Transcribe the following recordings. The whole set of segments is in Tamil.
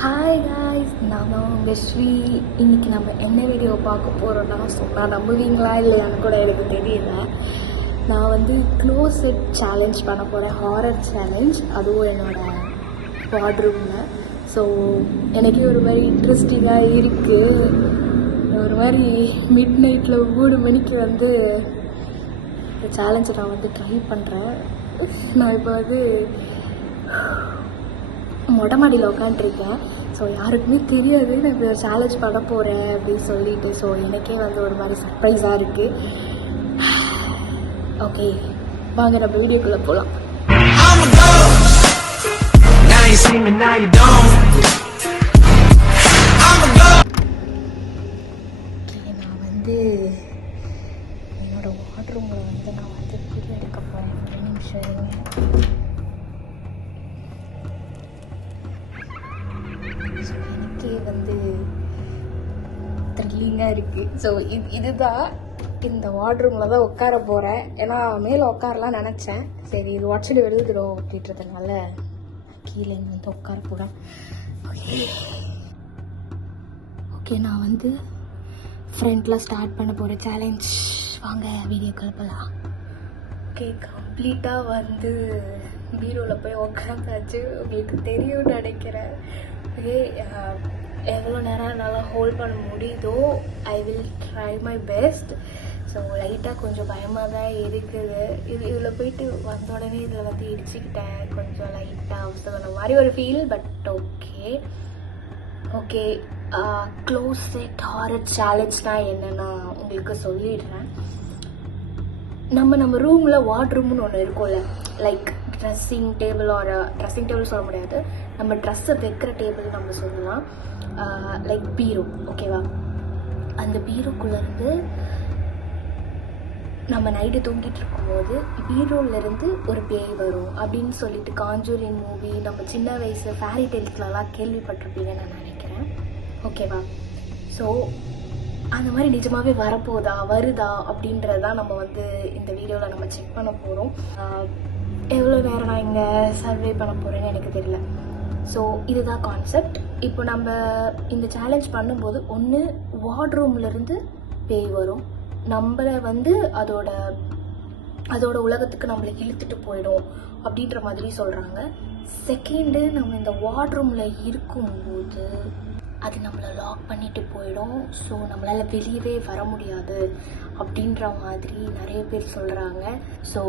ஹாய் காய்ஸ், நான் தான் உங்கள் ஸ்ரீ. இன்றைக்கி நம்ம என்ன வீடியோ பார்க்க போகிறோன்னா சொன்னால் நம்புவீங்களா இல்லையான்னு கூட எனக்கு தெரியல. நான் வந்து க்ளோசெட் சேலஞ்ச் பண்ண போகிறேன், ஹாரர் சேலஞ்ச், அதுவும் என்னோடய வார்ட்ரூமில். ஸோ எனக்கே ஒரு மாதிரி இன்ட்ரெஸ்டிங்காக இருக்குது. ஒரு மாதிரி மிட் நைட்டில் 3 மணிக்கு வந்து இந்த சேலஞ்சை நான் வந்து ட்ரை பண்ணுறேன். நான் இப்போ வந்து மொட்டை மாடியில் உட்காந்துருக்கேன். ஸோ யாருக்குமே தெரியாது நான் இப்போ சேலஞ்ச் பண்ண போகிறேன் அப்படின்னு சொல்லிட்டு. ஸோ எனக்கே வந்து ஒரு மாதிரி சர்ப்ரைஸாக இருக்குது. ஓகே, வாங்க நம்ம வீடியோக்குள்ளே போகலாம். நான் வந்து என்னோட வார்ட்ரூமில் வந்து நான் வந்து புது எடுக்க போகிறேன். ஒரு நிமிஷம் எனக்கே வந்து த்ரில்லிங்காக இருக்குது. ஸோ இதுதான் இந்த வார்ட்ரூமில் தான் உட்கார போகிறேன். ஏன்னா மேலே உட்காரலாம் நினச்சேன். சரி, இது வாட்சடி எழுதுகிறோம் அப்படின்றதுனால கீழே இங்கே வந்து உட்கார போகிறேன். ஓகே, நான் வந்து ஃப்ரண்ட்டில் ஸ்டார்ட் பண்ண போகிறேன் சேலஞ்ச். வாங்க வீடியோ கிளப்பலாம். ஓகே, கம்ப்ளீட்டாக வந்து பீரோவில் போய் உட்காந்தாச்சு. உங்களுக்கு தெரியும்னு நினைக்கிறேன். ஓகே, எவ்வளோ நேரம் என்னால் ஹோல்ட் பண்ண முடியுதோ I will try my best. So லைட்டாக கொஞ்சம் பயமாக தான் இருக்குது. இதில் போயிட்டு வந்த உடனே இதில் வந்து இடிச்சுக்கிட்டேன். கொஞ்சம் லைட்டாக அவசர மாதிரி ஒரு feel. But okay closet horror சேலஞ்ச்னால் என்னென்னா உங்களுக்கு சொல்லிடுறேன். நம்ம ரூமில் வார்ட்ரூம்னு ஒன்று இருக்கும்ல, லைக் ட்ரெஸ்ஸிங் டேபிள் சொல்ல முடியாது, நம்ம ட்ரெஸ்ஸை வைக்கிற டேபிள் நம்ம சொல்லலாம். லைக் பீரோ, ஓகேவா? அந்த பீரோக்குள்ளேருந்து நம்ம நைட்டு தூங்கிட்டு இருக்கும்போது பீரோலேருந்து ஒரு பேய் வரும் அப்படின்னு சொல்லிட்டு காஞ்சூரின் மூவி நம்ம சின்ன வயசு ஃபேரி டெய்ல்ஸ்லலாம் கேள்விப்பட்டிருப்பீங்கன்னு நான் நினைக்கிறேன். ஓகேவா? ஸோ அந்த மாதிரி நிஜமாகவே வருதா அப்படின்றதான் நம்ம வந்து இந்த வீடியோவில் நம்ம செக் பண்ண போகிறோம். எவ்வளோ நேரம் நான் இங்கே சர்வே பண்ண போகிறேன்னு எனக்கு தெரியல. ஸோ இதுதான் கான்செப்ட். இப்போ நம்ம இந்த சேலஞ்ச் பண்ணும்போது ஒன்று வார்ட்ரூம்லேருந்து பேய் வரும், நம்மளை வந்து அதோட உலகத்துக்கு நம்மளை இழுத்துட்டு போயிடும் அப்படின்ற மாதிரி சொல்கிறாங்க. செகண்டு, நம்ம இந்த வார்ட்ரூமில் இருக்கும்போது அது நம்மளை லாக் பண்ணிட்டு போயிடும். ஸோ நம்மளால் வெளியவே வர முடியாது அப்படின்ற மாதிரி நிறைய பேர் சொல்கிறாங்க. ஸோ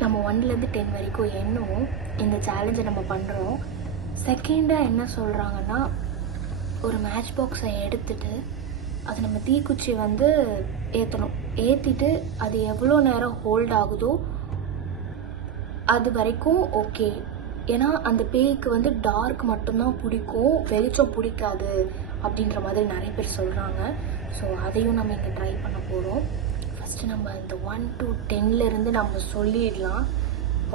நம்ம 1லேருந்து 10 வரைக்கும் எண்ணுவோம். இந்த சேலஞ்சை நம்ம பண்ணுறோம். செகண்டாக என்ன சொல்கிறாங்கன்னா, ஒரு மேட்ச் பாக்ஸை எடுத்துகிட்டு அது நம்ம தீக்குச்சி வந்து ஏற்றிட்டு அது எவ்வளோ நேரம் ஹோல்ட் ஆகுதோ அது வரைக்கும் ஓகே. ஏன்னா அந்த பேய்க்கு வந்து டார்க் மட்டும்தான் பிடிக்கும், வெளிச்சம் பிடிக்காது அப்படின்ற மாதிரி நிறைய பேர் சொல்கிறாங்க. ஸோ அதையும் நம்ம இங்கே ட்ரை பண்ண போகிறோம். ஃபஸ்ட்டு நம்ம இந்த 1 to 10லேருந்து நம்ம சொல்லிடலாம்.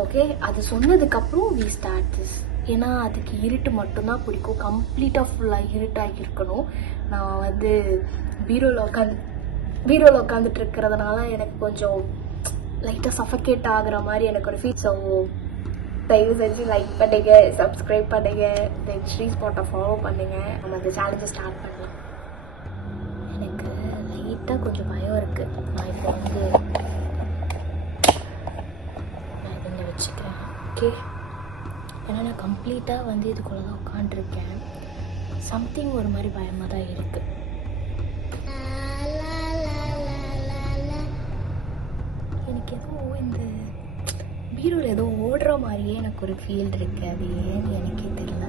ஓகே, அது சொன்னதுக்கப்புறம் வி ஸ்டார்ட் திஸ். ஏன்னா அதுக்கு இருட்டு மட்டும்தான் பிடிக்கும், கம்ப்ளீட்டாக ஃபுல்லாக இருட்டாக இருக்கணும். நான் வந்து பீரோவில் உட்காந்துட்டு இருக்கிறதுனால எனக்கு கொஞ்சம் லைட்டாக சஃபகேட் ஆகுற மாதிரி எனக்கு ஒரு ஃபீல். ஸோ தயவு செஞ்சு லைக் பண்ணுங்க, சப்ஸ்கிரைப் பண்ணுங்க, தென் ஸ்ரீ ஸ்பாட்டை ஃபாலோ பண்ணுங்க. நம்ம அந்த சேலஞ்சை ஸ்டார்ட் பண்ணலாம். எனக்கு லைட்டாக கொஞ்சம் பயம் இருக்குது. நான் இப்போ வந்து நான் இங்கே வச்சுக்கிறேன். ஓகே, ஏன்னா நான் கம்ப்ளீட்டாக வந்து இதுக்குள்ளே தான் உட்காண்ட்ருக்கேன். சம்திங் ஒரு மாதிரி பயமாக தான் இருக்குது. எனக்கு ஏதோ இந்த பீரோவில் ஏதோ ஓடுற மாதிரியே எனக்கு ஒரு ஃபீல் இருக்குது. அது ஏன்னு எனக்கே தெரியல.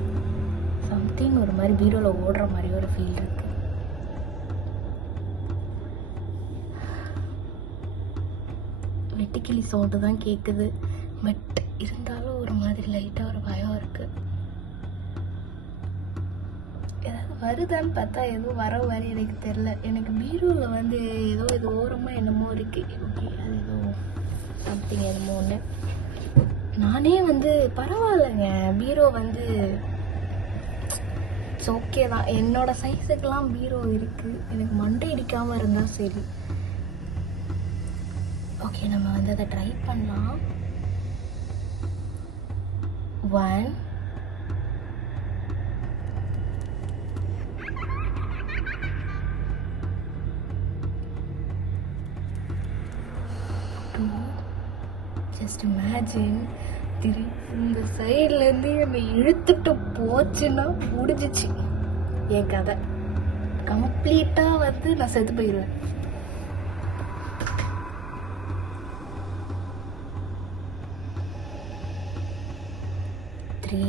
சம்திங் ஒரு மாதிரி பீரோவில் ஓடுற மாதிரி ஒரு ஃபீல் இருக்குது. வெட்டுக்கிளி சவுண்டு தான் கேட்குது. பட் இருந்தாலும் ஒரு மாதிரி லைட்டாக ஒரு பயம் இருக்குது. ஏதாவது வருதான்னு பார்த்தா எதுவும் வர மாதிரி எனக்கு தெரில. எனக்கு பீரோவில் வந்து ஏதோ ஓரமாக என்னமோ இருக்குது. ஓகே, அது ஏதோ சம்திங் என்னமோ ஒன்று. நானே வந்து பரவாயில்லைங்க, பீரோ வந்து இட்ஸ் ஓகே தான். என்னோட சைஸுக்கெல்லாம் பீரோ இருக்குது. எனக்கு மண்டை இடிக்காமல் இருந்தால் சரி. ஓகே, நம்ம வந்து அதை ட்ரை பண்ணலாம். 1 இமேஜின் இந்த சைட்லேருந்து என்னை இழுத்துட்டு போச்சுன்னா முடிஞ்சிச்சு என் கதை. கம்ப்ளீட்டாக வந்து நான் செத்து போயிடுவேன். த்ரீ,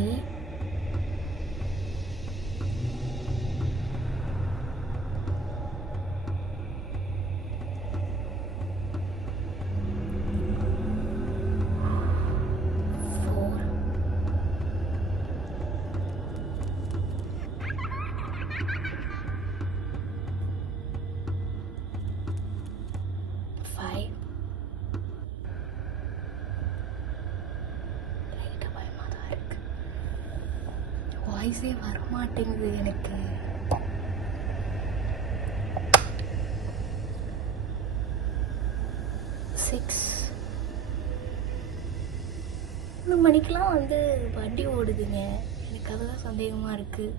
5. லைட்டாக பயமாக தான் இருக்கு. வாய்ஸே வரமாட்டேங்குது எனக்கு. 6. 3 மணிக்கெலாம் வந்து வண்டி ஓடுதுங்க. எனக்கு அதுதான் சந்தேகமாக இருக்குது.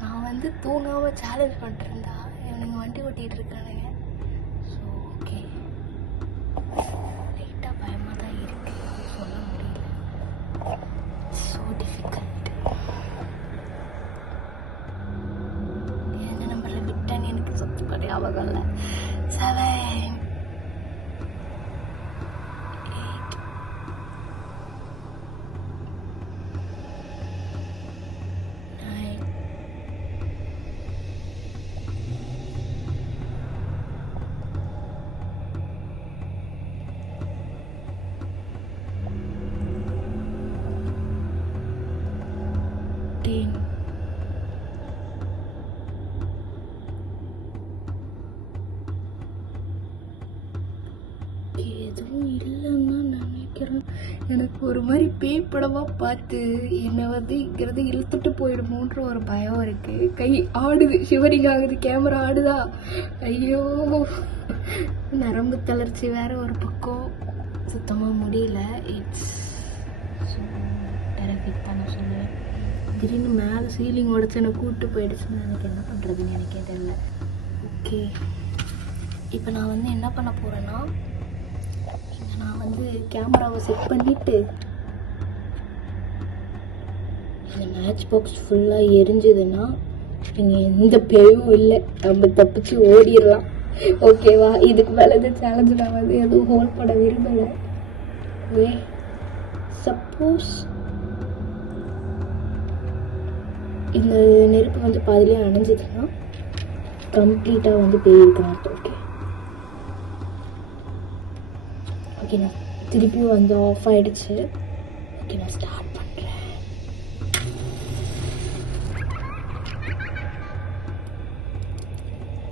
நான் வந்து தூங்காமல் சேலஞ்ச் பண்ணிட்டுருந்தா இவனுங்க வண்டி ஓட்டிகிட்டு இருக்கானுங்க. ஸோ ஓகே, லைட்டாக பயமாக தான் இருக்குது, சொல்ல முடியல. So difficult. என்ன நம்பரில் விட்டேன்னு எனக்கு சுத்தப்படி ஞாபகம் இல்லை. 7, 8, 9, 10. எதுவும் இல்லைன்னு தான் நினைக்கிறேன். எனக்கு ஒரு மாதிரி பேய் படமாக பார்த்து என்னை வந்து இங்கிறது இழுத்துட்டு போயிடுமோன்ற ஒரு பயம் இருக்குது. கை ஆடுது, ஷிவரிங் ஆகுது, கேமரா ஆடுதா, ஐயோ நரம்பு தளர்ச்சி வேற ஒரு பக்கம், சுத்தமாக முடியல. இட்ஸ் ஸோ டெரபிக் தான் நான் சொல்லுவேன். திடீர்னு மேலே சீலிங் உடச்சு என்னை கூப்பிட்டு போயிடுச்சுன்னு எனக்கு என்ன பண்ணுறதுன்னு எனக்கே தெரியல. ஓகே, இப்போ நான் வந்து என்ன பண்ண போகிறேன்னா, இங்கே நான் வந்து கேமராவை செட் பண்ணிவிட்டு இந்த மேட்ச் பாக்ஸ் ஃபுல்லாக எரிஞ்சுதுன்னா இங்கே எந்த பேயும் இல்லை, நம்ம தப்பிச்சு ஓடிடலாம். ஓகேவா? இதுக்கு மேலே இந்த சேலஞ்சு நான் வந்து எதுவும் ஹோல்ட் பண்ண விரும்பலை. ஓகே, சப்போஸ் இந்த நெருப்பு வந்து பாதிலே அணைஞ்சதுன்னா கம்ப்ளீட்டாக வந்து போயிருக்கலாம். ஓகே ஓகே, நான் திருப்பியும் வந்து ஆஃப் ஆகிடுச்சு. ஓகே, நான் ஸ்டார்ட் பண்ணுறேன்.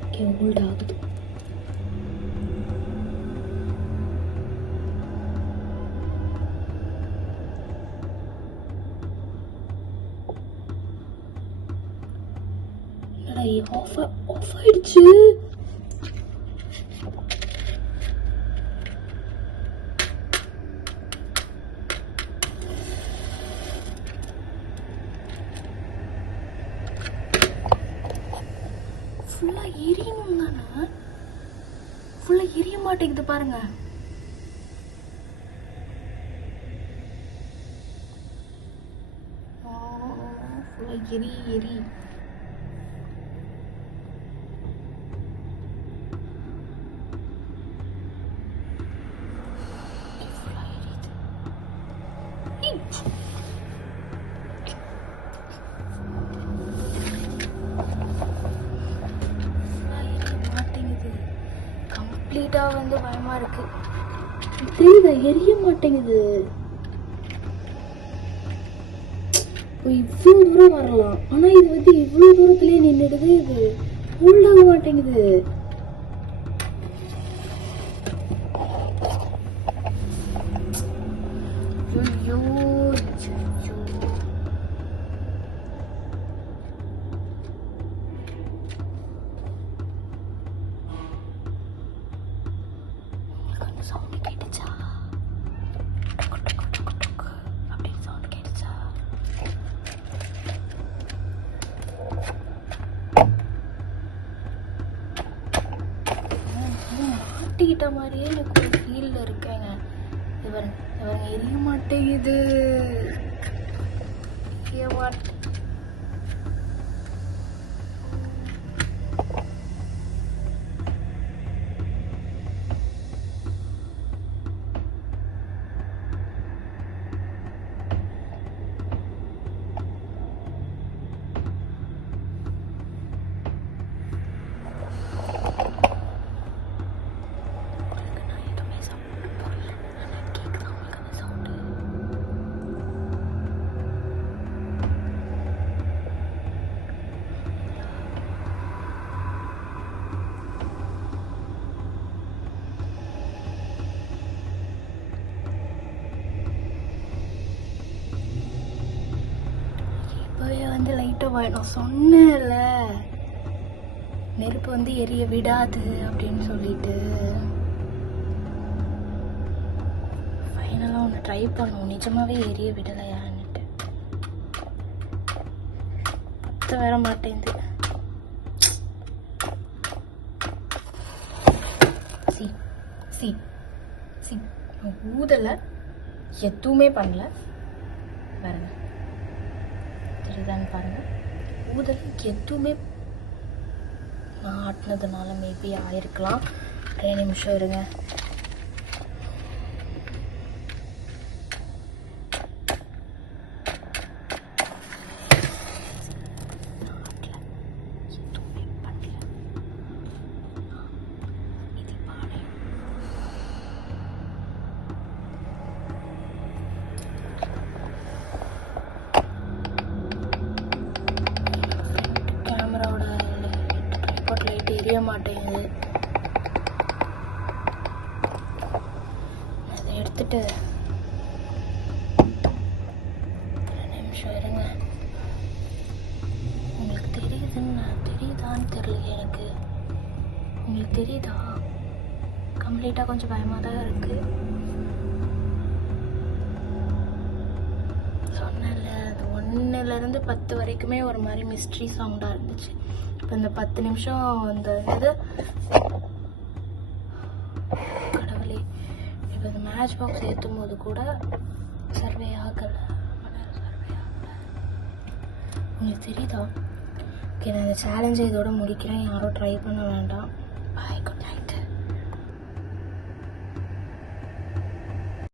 ஓகே, ஹோல்ட் ஆகுது. ஆஃப் ஆயிடுச்சு. ஃபுல்லாக எரியணும் தானே, ஃபுல்லாக எரிய மாட்டேங்குது பாருங்க. ஃபுல்லாக எரி மாட்டேங்குது. கம்ப்ளீட்டாக வந்து பயமாக இருக்கு. தெரியுதா, எரிய மாட்டேங்குது. இவ்வளோ தூரம் வரலாம், ஆனால் இது வந்து இவ்வளோ தூரத்துலேயே நின்றுடுது. இது ஹோல்ட் ஆக மாட்டேங்குது. ஐயோ, சவுண்ட் கேட்டுச்சா? அப்படின்னு சவுண்ட் கேட்டுச்சா? மாட்டிக்கிட்ட மாதிரியே எனக்கு ஒரு ஃபீல்ல இருக்கேங்க. இது பாருங்க எரிய மாட்டேங்குது. எரிய மாட்டே வந்து லைட்டாக நான் சொன்னேன்ல நெருப்பு வந்து எரிய விடாது அப்படின்னு சொல்லிட்டு. ஃபைனலாக ஒன்று ட்ரை பண்ணுவோம், நிஜமாவே எரிய விடலையான்னுட்டு. பத்த வர மாட்டேங்குது. சி சி சி ஊதலை, எதுவுமே பண்ணல. பாருங்க தெரியுதான்னு பாருங்க, ஊதல் எதுவுமே. நான் ஆட்டினதுனால மேபி ஆயிருக்கலாம். 2 நிமிஷம் இருங்க. தெரிய மாட்டேங்குது. அதை எடுத்துட்டு 2 நிமிஷம் இருங்க. உங்களுக்கு தெரியுதான்னு தெரியல எனக்கு. உங்களுக்கு தெரியுதா? கம்ப்ளீட்டாக கொஞ்சம் பயமாக தான் இருக்கு. சொன்னல அது 1லேருந்து 10 வரைக்குமே ஒரு மாதிரி மிஸ்ட்ரி சவுண்டாக இருந்துச்சு. இப்போ இந்த 10 நிமிஷம் அந்த இது கடவுளே, இப்போ இந்த மேட்ச் பாக்ஸ் ஏற்றும் போது கூட சர்வே ஆகலை. உங்களுக்கு தெரியுதா? ஓகே, நான் இந்த சேலஞ்சை இதோட முடிக்கிறேன். யாரும் ட்ரை பண்ண வேண்டாம். பாய், குட் நைட்.